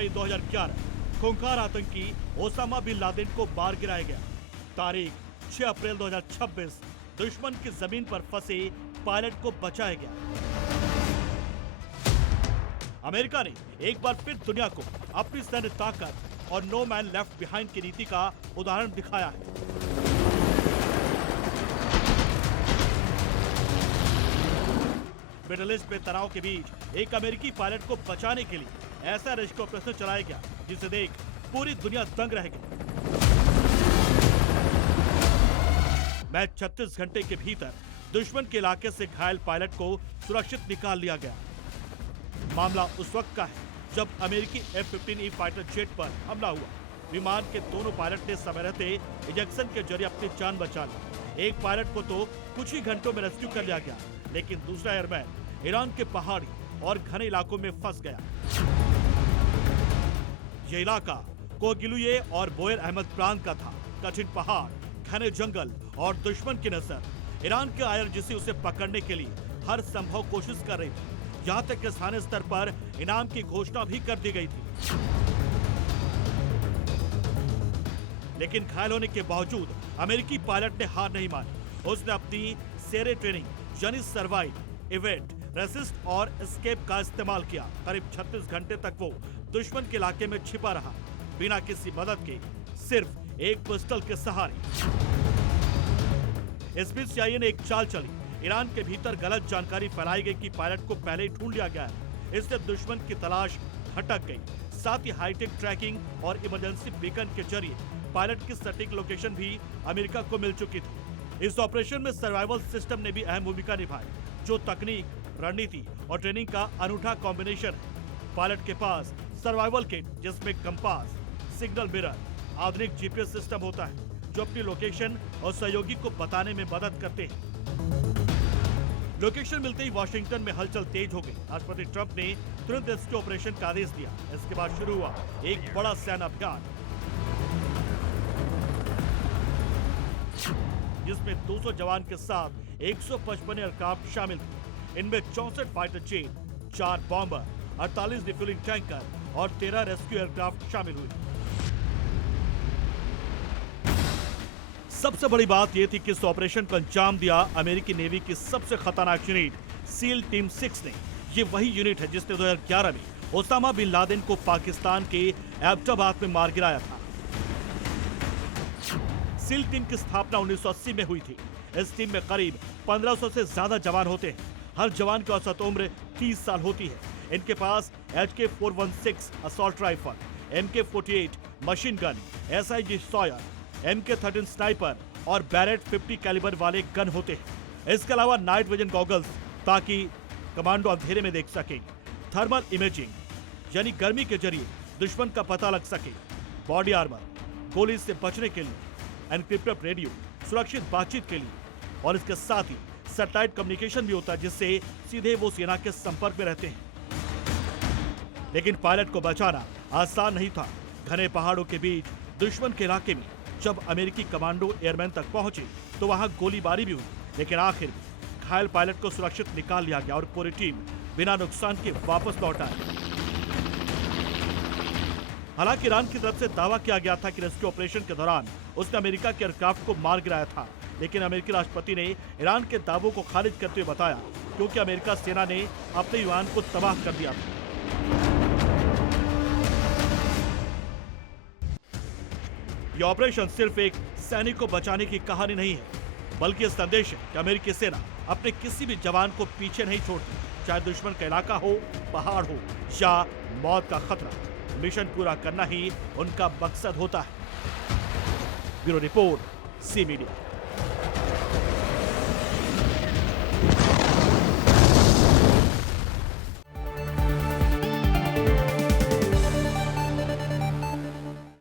मई 2011 खूंखार आतंकी Osama bin Laden को मार गिराया गया। तारीख 6 अप्रैल 2026 दुश्मन की जमीन पर फंसे पायलट को बचाया गया। अमेरिका ने एक बार फिर दुनिया को अपनी सैन्य ताकत और नो मैन लेफ्ट बिहाइंड की नीति का उदाहरण दिखाया है। मिडिल ईस्ट में तनाव के बीच एक अमेरिकी पायलट को बचाने के लिए ऐसा रेस्क्यू ऑपरेशन चलाया गया जिसे देख पूरी दुनिया दंग रह गई। मैच 36 घंटे के भीतर दुश्मन के इलाके से घायल पायलट को सुरक्षित निकाल लिया गया। मामला उस वक्त का है जब अमेरिकी F-15E फाइटर जेट पर हमला हुआ। विमान के दोनों पायलट ने समय रहते इंजेक्शन के जरिए अपनी जान बचा ली। एक पायलट को तो कुछ ही घंटों में रेस्क्यू कर लिया गया, लेकिन दूसरा एयरमैन ईरान के पहाड़ी और घने इलाकों में फंस गया। यह इलाका कोगिलुये और बोयर अहमद प्रांत का था। कठिन पहाड़, घने जंगल और दुश्मन की नजर। ईरान के IRGC उसे पकड़ने के लिए हर संभव कोशिश कर रही थी। यहाँ तक कि स्थानीय स्तर पर इनाम की घोषणा भी कर दी गई थी, लेकिन घायल होने के बावजूद अमेरिकी पायलट ने हार नहीं मानी। उसने अपनी सेरे ट्रेनिंग यानी सर्वाइव, इवेंट, रेसिस्ट और एस्केप का इस्तेमाल किया। करीब 36 घंटे तक वो दुश्मन के इलाके में छिपा रहा, बिना किसी मदद के, सिर्फ एक पिस्टल के सहारे। इस बीच CIA ने एक चाल चली। ईरान के भीतर गलत जानकारी फैलाई गई कि पायलट को पहले ही ढूंढ लिया गया है। इससे दुश्मन की तलाश भटक गई। साथ ही हाईटेक ट्रैकिंग और इमरजेंसी बीकन के जरिए पायलट की सटीक लोकेशन भी अमेरिका को मिल चुकी थी। इस ऑपरेशन में सर्वाइवल सिस्टम ने भी अहम भूमिका निभाई, जो तकनीक, रणनीति और ट्रेनिंग का अनूठा कॉम्बिनेशन है। पायलट के पास सर्वाइवल किट जिसमें कंपास, सिग्नल मिरर, आधुनिक GPS सिस्टम होता है जो अपनी लोकेशन और सहयोगी को बताने में मदद करते हैं। लोकेशन मिलते ही वाशिंगटन में हलचल तेज हो गई। राष्ट्रपति ट्रंप ने तुरंत रेस्क्यू ऑपरेशन का आदेश दिया। इसके बाद शुरू हुआ एक बड़ा सैन्य अभियान, जिसमें 200 जवान के साथ 155 एयरक्राफ्ट शामिल थे। इनमें 64 fighter jet, 4 bomber, 48 refuelling tanker और 13 रेस्क्यू एयरक्राफ्ट शामिल हुए। सबसे बड़ी बात यह थी कि इस ऑपरेशन को अंजाम दिया अमेरिकी नेवी की सबसे खतरनाक यूनिट सील टीम 6 ने। ये वही यूनिट है जिसने 2011 में ओसामा बिन लादेन को पाकिस्तान के एबटाबाद में मार गिराया था। सील टीम की स्थापना 1980 में हुई थी। इस टीम में करीब 1500 से ज्यादा जवान होते हैं। हर जवान की औसत उम्र 30 साल होती है। इनके पास HK-416 assault rifle, MK-48 machine gun, SIG Sawyer, MK-13 sniper और बैरेट 50 कैलिबर वाले गन होते हैं। इसके अलावा नाइट विजन गॉगल्स ताकि कमांडो अंधेरे में देख सके, थर्मल इमेजिंग यानी गर्मी के जरिए दुश्मन का पता लग सके, बॉडी आर्मर, गोली से बचने के लिए, एनक्रिप्टेड रेडियो, सुरक्षित बातचीत के लिए, और इसके साथ ही सैटेलाइट कम्युनिकेशन भी होता है जिससे सीधे वो सेना के संपर्क में रहते हैं। लेकिन पायलट को बचाना आसान नहीं था। घने पहाड़ों के बीच दुश्मन के इलाके में जब अमेरिकी कमांडो एयरमैन तक पहुंचे तो वहां गोलीबारी भी हुई, लेकिन आखिर में घायल पायलट को सुरक्षित निकाल लिया गया और पूरी टीम बिना नुकसान के वापस लौट आई। हालांकि ईरान की तरफ से दावा किया गया था कि रेस्क्यू ऑपरेशन के दौरान उसने अमेरिका के एयरक्राफ्ट को मार गिराया था, लेकिन अमेरिकी राष्ट्रपति ने ईरान के दावों को खारिज करते हुए बताया क्योंकि अमेरिका सेना ने अपने विमान को तबाह कर दिया था। यह ऑपरेशन सिर्फ एक सैनिक को बचाने की कहानी नहीं है, बल्कि यह संदेश है कि अमेरिकी सेना अपने किसी भी जवान को पीछे नहीं छोड़ती, चाहे दुश्मन का इलाका हो, पहाड़ हो या मौत का खतरा। मिशन पूरा करना ही उनका मकसद होता है। Bureau report, C media.